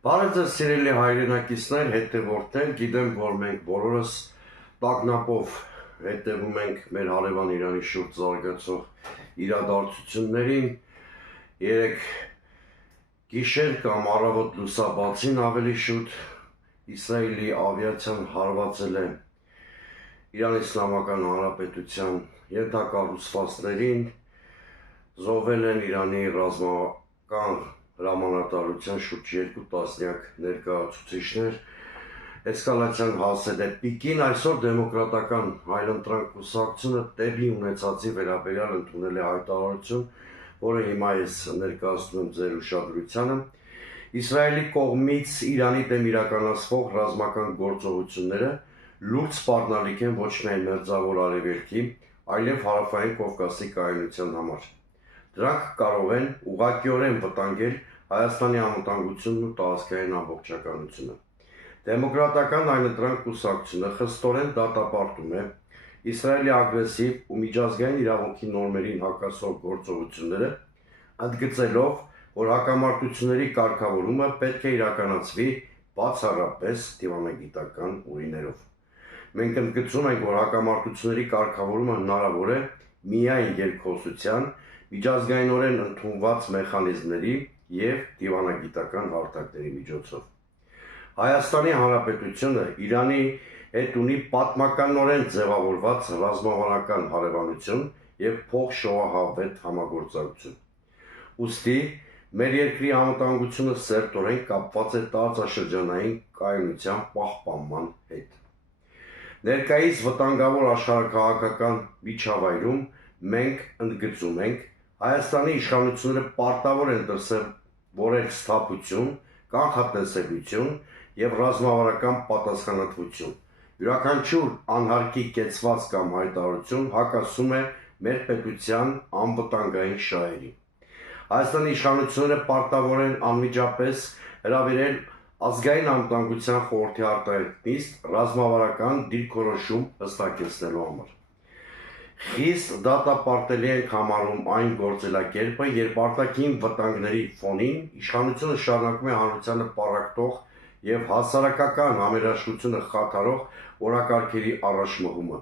Բարև ձեզ սիրելի հայրենակիցներ, հետևորդներ, գիտեմ, որ մենք բոլորս տագնապով հետևում ենք մեր հարևան Իրանի շուրջ զարգացող իրադարձություններին։ Երեք գիշեր կամ առավոտ լուսաբացին ավելի շուտ Իսրայելի ավիացիան հարվածել է Իրան Իսլամական Հանրապետության ենթակառուցվածքներին, զոհվել են Իրանի ռազմական հրամանատարության շուրջ 2 տասնյակ ներկայացուցիչներ, էսկալացիան հասել է պիկին։ Այսօր դեմոկրատական այլընտրանք կուսակցությունը տեղի ունեցածի վերաբերյալ ընդունել է հայտարարություն, որը հիմա ես ներկայացնում եմ ձեր ուշադրությանը։ Իսրայելի կողմից Իրանի դեմ իրականացվող ռազմական գործողությունները լուրջ սպառնալիք են ոչ միայն Մերձավոր Արևելքի, այլև Հարավային Կովկասի կայունության համար։ Դրանք կարող են ուղղակիորեն վտանգել Հայաստանի անվտանգությունն ու տարածքային ամբողջականությունը։ Դեմոկրատական այլընտրանք կուսակցությունը խստորեն դատապարտում է Իսրայելի ագրեսիվ ու միջազգային իրավունքի նորմերին հակասող գործողությունները, ընդգծելով, որ հակամարտությունների կարգավորումը պետք է իրականացվի բացառապես դիվանագիտական ուղիներով։ Մենք ընդգծում ենք, որ հակամարտությունների կարգավորումը հնարավոր է միայն երկխոսության, միջազգայինորեն ընդունված մեխանիզմների և դիվանագիտական հարթակների միջոցով։ Հայաստանի Հանրապետությունը Իրանի հետ ունի պատմականորեն ձևավորված ռազմավարական հարևանություն և փոխշոհահավետ համագործակցություն։ Ուստի մեր երկրի անվտանգությունը սերտորեն կապված է տարածաշրջանային կայունության պահպանման հետ։ Ներկայիս վտանգավոր աշխարհաքաղաքական միջավայրում մենք ընդգծում ենք Հայաստանի իշխանությունները պարտավոր են դրսևորել սթափություն, կանխատեսելիություն և ռազմավարական պատասխանատվություն։ Յուրաքանչյուր անհարկի կեցված կամ հայտարարություն հակասում է մեր պետության անվտանգային շահերին։ Հայաստանի իշխանությունները պարտավոր են անմիջապես հրավիրել Ազգային անվտանգության խորհրդի արտահայտիստ ռազմավարական դիրքորոշում հստակեցնելու համար։ Խիստ դատապարտելի ենք համարում այն գործելակերպը, երբ արտաքին վտանգների ֆոնին իշխանությունը շարունակում է հանրությանը պառակտող և հասարակական համերաշխությունը խաթարող օրակարգերի առաջմղումը։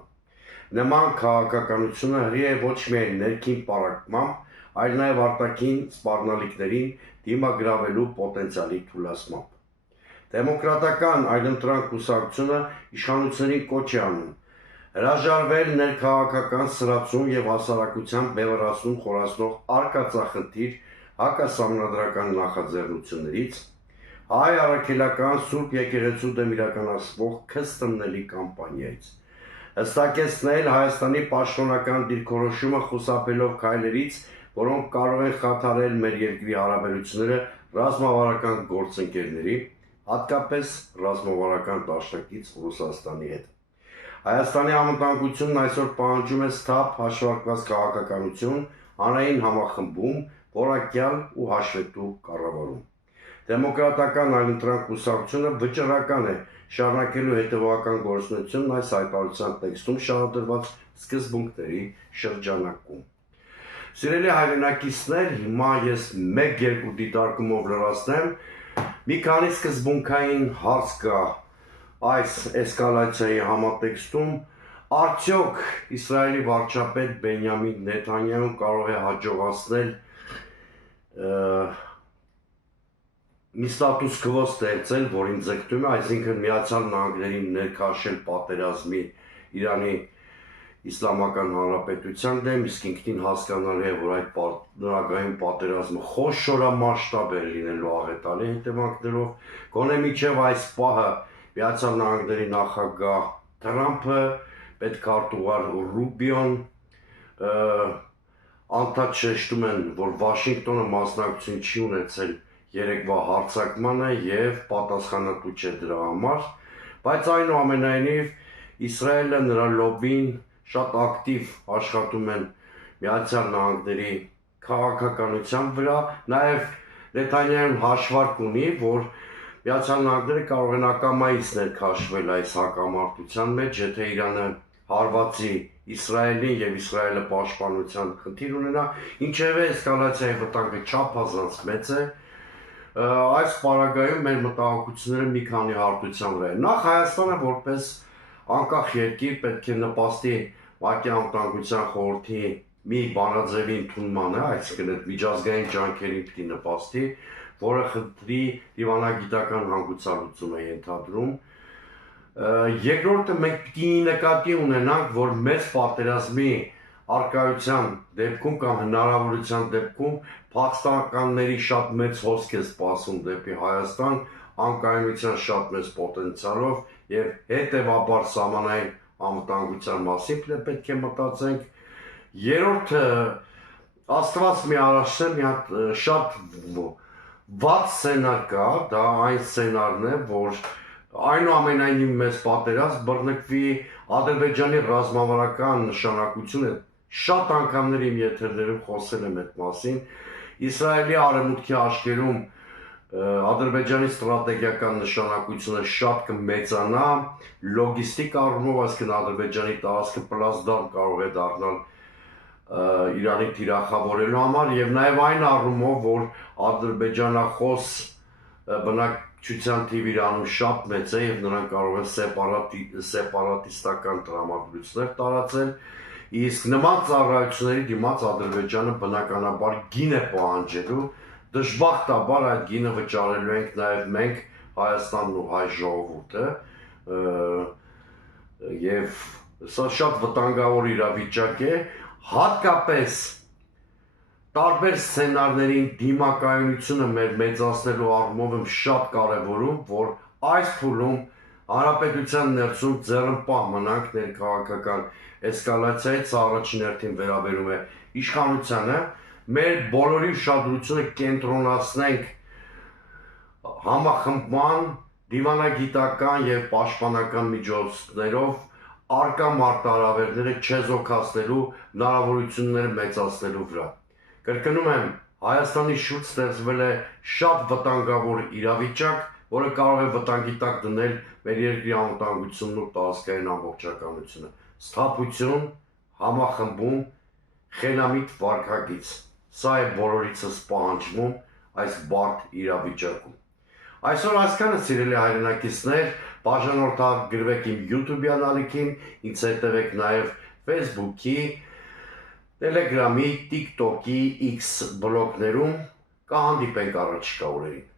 Նման քաղաքականությունը հղի է ոչ միայն ներքին պառակտմամբ, այլ նաև արտաքին սպառնալիքներին դիմագրավելու պոտենցիալի թուլացմամբ։ Դեմոկրատական այլընտրանք կուսակցությունը իշխանություններին կոչ է անում հրաժարվել ներքաղաքական սրացում և հասարակության բևեռացում խորացնող արկածախնդիր հակասահմանադրական նախաձեռնություններից, հայ առաքելական Սուրբ եկեղեցու դեմ իրականացվող քստմնելի կամպանիայից, հստակեցնել Հայաստանի պաշտոնական դիրքորոշումը խուսափելով քայլերից, որոնք կարող են խաթարել մեր երկրի հարաբերությունները ռազմավարական գործընկերների, հատկապես ռազմավարական դաշնակից Ռուսաստանի հետ։ Հայաստանի անվտանգությունն այսօր պահանջում է սթափ հաշվարկված քաղաքականություն, հանրային համախմբում, որակյալ ու հաշվետու կառավարում։ Դեմոկրատական այլընտրանք կուսակցությունը վճռական է շարունակելու հետևողական գործունեությունն այս հայտարարության տեքստում շարադրված սկզբունքների շրջանակում։ Սիրելի հայրենակիցներ, հիմա ես 1-2 դիտարկումով լրացնեմ, մի քանի սկզբունքային հարց կա այս էսկալացիայի համատեքստում, արդյոք Իսրայելի վարչապետ Բենյամին Նեթանյահուն կարող է հաջողացնել մի ստատուս քվո ստեղծել, որին ձգտում է, այսինքն Միացյալ Նահանգներին ներքաշել պատերազմի Իրանի Իսլամական Հանրապետության դեմ, իսկ ինքնին հասկանալի է, որ այդ նորագահին պատերազմը խոշորամասշտաբ է լինելու աղետալի հետևանքներով, գոնե մինչև այս պահը Միացյալ Նահանգների նախագահ Թրամփը, պետքարտուղար Ռուբիոն անդադ շեշտում են, որ Վաշինգտոնը մասնակցություն չի ունեցել երեկվա հարձակմանը և պատասխանատու չէ դրա համար, բայց այնուամենայնիվ Իսրայելը, նրա լոբբին շատ ակտիվ աշխատում են Միացյալ Նահանգների քաղաքականության վրա, նաև Նեթանյահուն հաշվարկ ունի, որ Միացյալ Նահանգները կարող են ակամայից ներքաշվել այս հակամարտության մեջ, եթե Իրանը հարվածի Իսրայելին և Իսրայելը պաշտպանության խնդիր ունենա, ինչևէ էսկալացիայի վտանգը չափազանց մեծ է, այս պարագայում մեր մտահոգությունները մի քանի հարթության վրա են։ Նախ Հայաստանը որպես անկախ երկիր պետք է նպաստի ՄԱԿ-ի անվտանգության խորհրդի մի բանաձևի ընդունմանը, այսինքն այդ միջազգային ջանքերին պիտի նպաստի, որը խնդրի դիվանագիտական հանգուցալուծում է ենթադրում։ Երկրորդը մենք պիտի նկատի ունենանք, որ մեծ պատերազմի արկայության դեպքում կամ հնարավորության դեպքում փախստականների շատ մեծ հոսք է սպասում դեպի Հայաստան, անկայունության շատ մեծ պոտենցիալով եւ հետեւաբար սահմանային անվտանգության մասին պետք է մտածենք։ Երրորդը Աստված մի առաջնե մի հատ շատ վատ սցենար կա, դա այն սցենարն է, որ այնուամենայնիվ մեծ պատերազմ բռնկվի Ադրբեջանի ռազմավարական նշանակությունը շատ անգամներ իմ եթերներում խոսել եմ այդ մասին։ Իսրայելի արևմուտքի աչքերում Ադրբեջանի ստրատեգիական նշանակությունը շատ կմեծանա, լոգիստիկ առումով, այսինքն Ադրբեջանի տարածքը պլազդարմ կարող է դառնալ Իրանի թիրախավորելու համար եւ նաեւ այն առումով, որ ադրբեջանախոս բնակչության թիվը Իրանում շատ մեծ է եւ նրանք կարող են սեպարատիստական տրամադրություններ տարածել, իսկ նման ծառայությունների դիմաց Ադրբեջանը բնականաբար գին է պահանջելու, դժբախտաբար այդ գինը վճարելու ենք նաեւ մենք Հայաստանն ու հայ ժողովուրդը եւ սա շատ վտանգավոր իրավիճակ է, հատկապես տարբեր սցենարներին դիմակայունությունը մեր մեծացնելու առումով եմ շատ կարևորում, որ այս փուլում հանրապետության ներսում ձեռնպահ մնանք ներքաղաքական էսկալացիայից, առաջին հերթին վերաբերում է իշխանությանը, մեր բոլորի ուշադրությունը կենտրոնացնենք համախմբման, դիվանագիտական եւ պաշտպանական միջոցներով արկա մարտահրավերները չեզոքացնելու, հնարավորությունները մեծացնելու վրա։ Կրկնում եմ, Հայաստանի շուրջ ստեղծվել է շատ վտանգավոր իրավիճակ, որը կարող է վտանգի տակ դնել մեր երկրի անվտանգությունն ու տարածքային ամբողջականությունը։ Սթափություն, համախմբում, խելամիտ վարքագիծ։ Սա է բոլորիցս պահանջվում այս բարդ իրավիճակում։ Այսօր այսքանը սիրելի հայրենակիցներ, բաժանորդագրվեք իմ YouTube-յան ալիքին, ինձ հետևեք նաև Facebook-ի, Telegram-ի, TikTok-ի, X բլոգներում, կհանդիպենք առաջիկա օրերին։